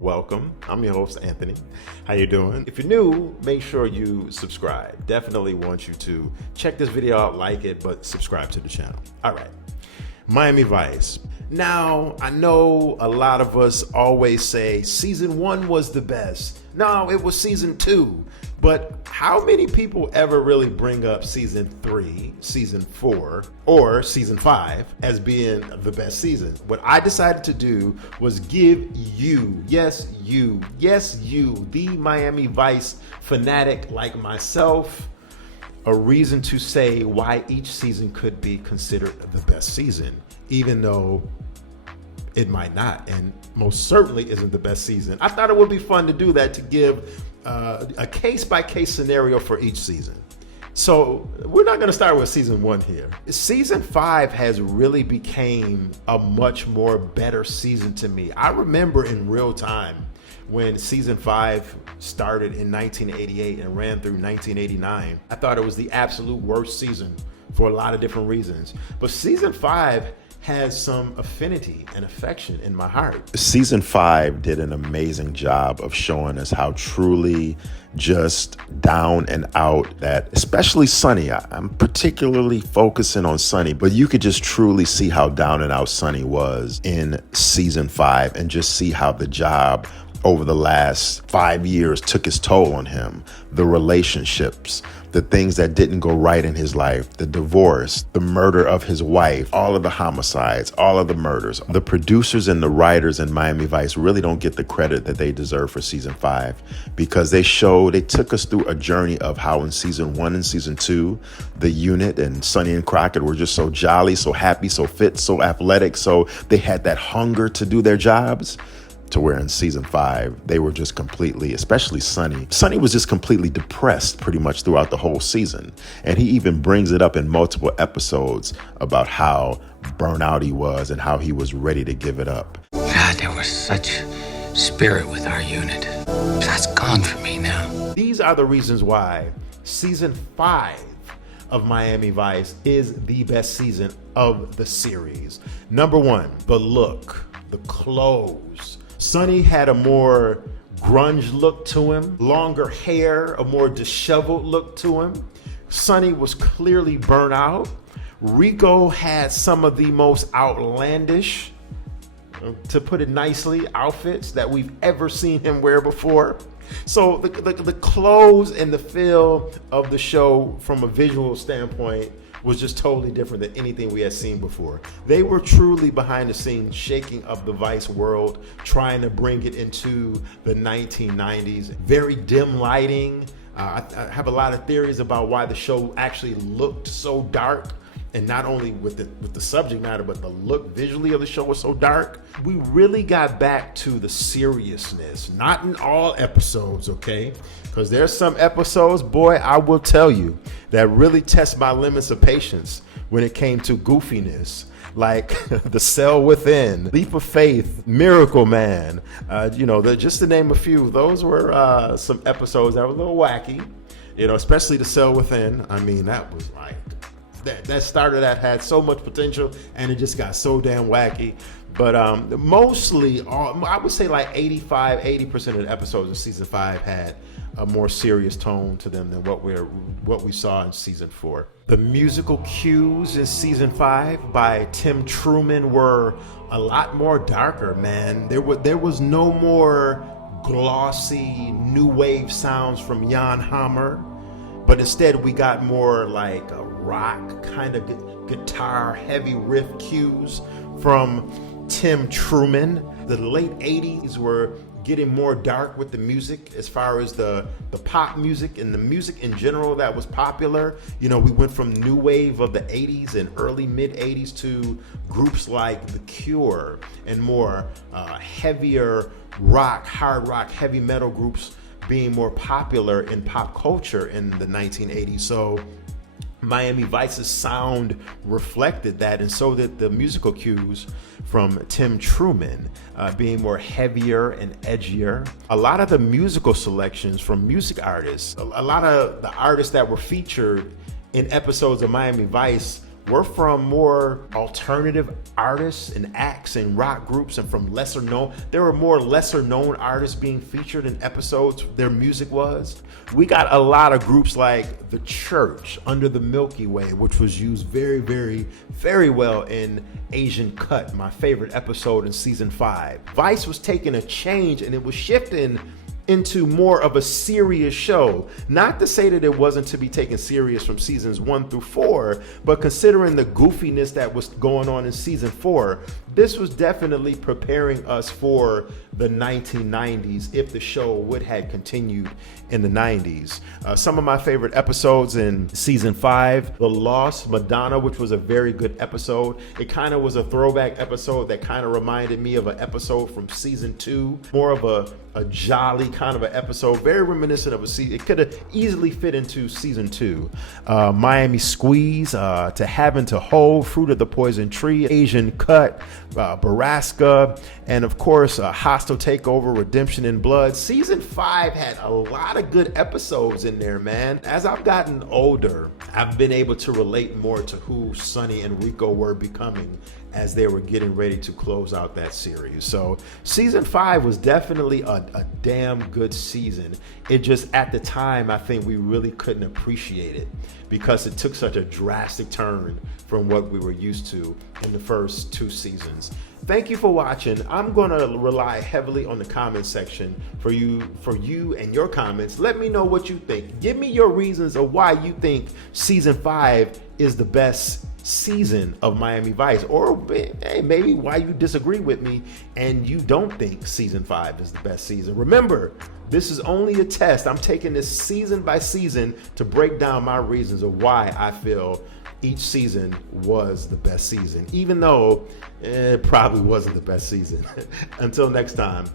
Welcome. I'm your host, Anthony. How you doing? If you're new, make sure you subscribe. Definitely want you to check this video out, like it, but subscribe to the channel. All right. Miami Vice. Now, I know a lot of us always say season 1 was the best. No, it was season 2. But how many people ever really bring up season 3, season 4, or season 5 as being the best season? What I decided to do was give you, yes, you, the Miami Vice fanatic like myself, a reason to say why each season could be considered the best season, even though it might not, and most certainly isn't the best season. I thought it would be fun to do that, to give a case-by-case scenario for each season. So we're not going to start with season 1 here. Season 5 has really became a much more better season to me. I remember in real time when season 5 started in 1988 and ran through 1989. I thought it was the absolute worst season for a lot of different reasons. But season 5 has some affinity and affection in my heart. Season 5 did an amazing job of showing us how truly just down and out that, especially Sonny, I'm particularly focusing on Sonny, but you could just truly see how down and out Sonny was in season 5 and just see how the job over the last 5 years took its toll on him. The relationships, the things that didn't go right in his life, the divorce, the murder of his wife, all of the homicides, all of the murders. The producers and the writers in Miami Vice really don't get the credit that they deserve for season 5, because they took us through a journey of how in season 1 and season 2, the unit and Sonny and Crockett were just so jolly, so happy, so fit, so athletic. So they had that hunger to do their jobs. To where in season 5, they were just completely, especially Sonny. Sonny was just completely depressed pretty much throughout the whole season. And he even brings it up in multiple episodes about how burnout he was and how he was ready to give it up. God, there was such spirit with our unit. That's gone from me now. These are the reasons why season 5 of Miami Vice is the best season of the series. Number 1, the look, the clothes. Sonny had a more grunge look to him, longer hair, a more disheveled look to him. Sonny was clearly burnt out. Rico had some of the most outlandish, to put it nicely, outfits that we've ever seen him wear before. So the clothes and the feel of the show from a visual standpoint was just totally different than anything we had seen before. They were truly behind the scenes shaking up the Vice world, trying to bring it into the 1990s. Very dim lighting. I have a lot of theories about why the show actually looked so dark. And not only with the subject matter, but the look visually of the show was so dark. We really got back to the seriousness, not in all episodes, okay? Because there's some episodes, boy, I will tell you, that really test my limits of patience when it came to goofiness. Like The Cell Within, Leap of Faith, Miracle Man, just to name a few. Those were some episodes that were a little wacky, especially The Cell Within. I mean, that was like, that starter that had so much potential, and it just got so damn wacky. But mostly, I would say like 80% of the episodes of season 5 had a more serious tone to them than what we saw in season 4. The musical cues in season 5 by Tim Truman were a lot more darker, man. There was no more glossy new wave sounds from Jan Hammer, but instead we got more like a rock kind of guitar heavy riff cues from Tim Truman. The late 80s were getting more dark with the music as far as the pop music and the music in general that was popular. We went from new wave of the 80s and early mid 80s to groups like The Cure and more heavier rock, hard rock, heavy metal groups being more popular in pop culture in the 1980s. So Miami Vice's sound reflected that, and so did the musical cues from Tim Truman, being more heavier and edgier. A lot of the musical selections from music artists, a lot of the artists that were featured in episodes of Miami Vice were from more alternative artists and acts and rock groups, and from lesser known. There were more lesser known artists being featured in episodes. Their music was. We got a lot of groups like The Church, Under the Milky Way, which was used very, very, very well in Asian Cut, my favorite episode in season 5. Vice was taking a change and it was shifting into more of a serious show. Not to say that it wasn't to be taken serious from seasons 1 through 4, but considering the goofiness that was going on in season 4, this was definitely preparing us for the 1990s if the show would have continued in the 90s. Some of my favorite episodes in season 5, The Lost Madonna, which was a very good episode. It kind of was a throwback episode that kind of reminded me of an episode from season 2, more of a jolly kind of an episode, very reminiscent of a season. It could have easily fit into season 2. Miami Squeeze, To Having to Hold, Fruit of the Poison Tree, Asian Cut, Baraska, and of course, Hostile Takeover, Redemption in Blood. Season 5 had a lot of good episodes in there, man. As I've gotten older, I've been able to relate more to who Sonny and Rico were becoming as they were getting ready to close out that series. So season 5 was definitely a damn good season. It just, at the time, I think we really couldn't appreciate it because it took such a drastic turn from what we were used to in the first 2 seasons. Thank you for watching. I'm going to rely heavily on the comment section for you and your comments. Let me know what you think. Give me your reasons of why you think season 5 is the best season of Miami Vice, or hey, maybe why you disagree with me and you don't think season 5 is the best season. Remember, this is only a test. I'm taking this season by season to break down my reasons of why I feel each season was the best season, even though it probably wasn't the best season. Until next time,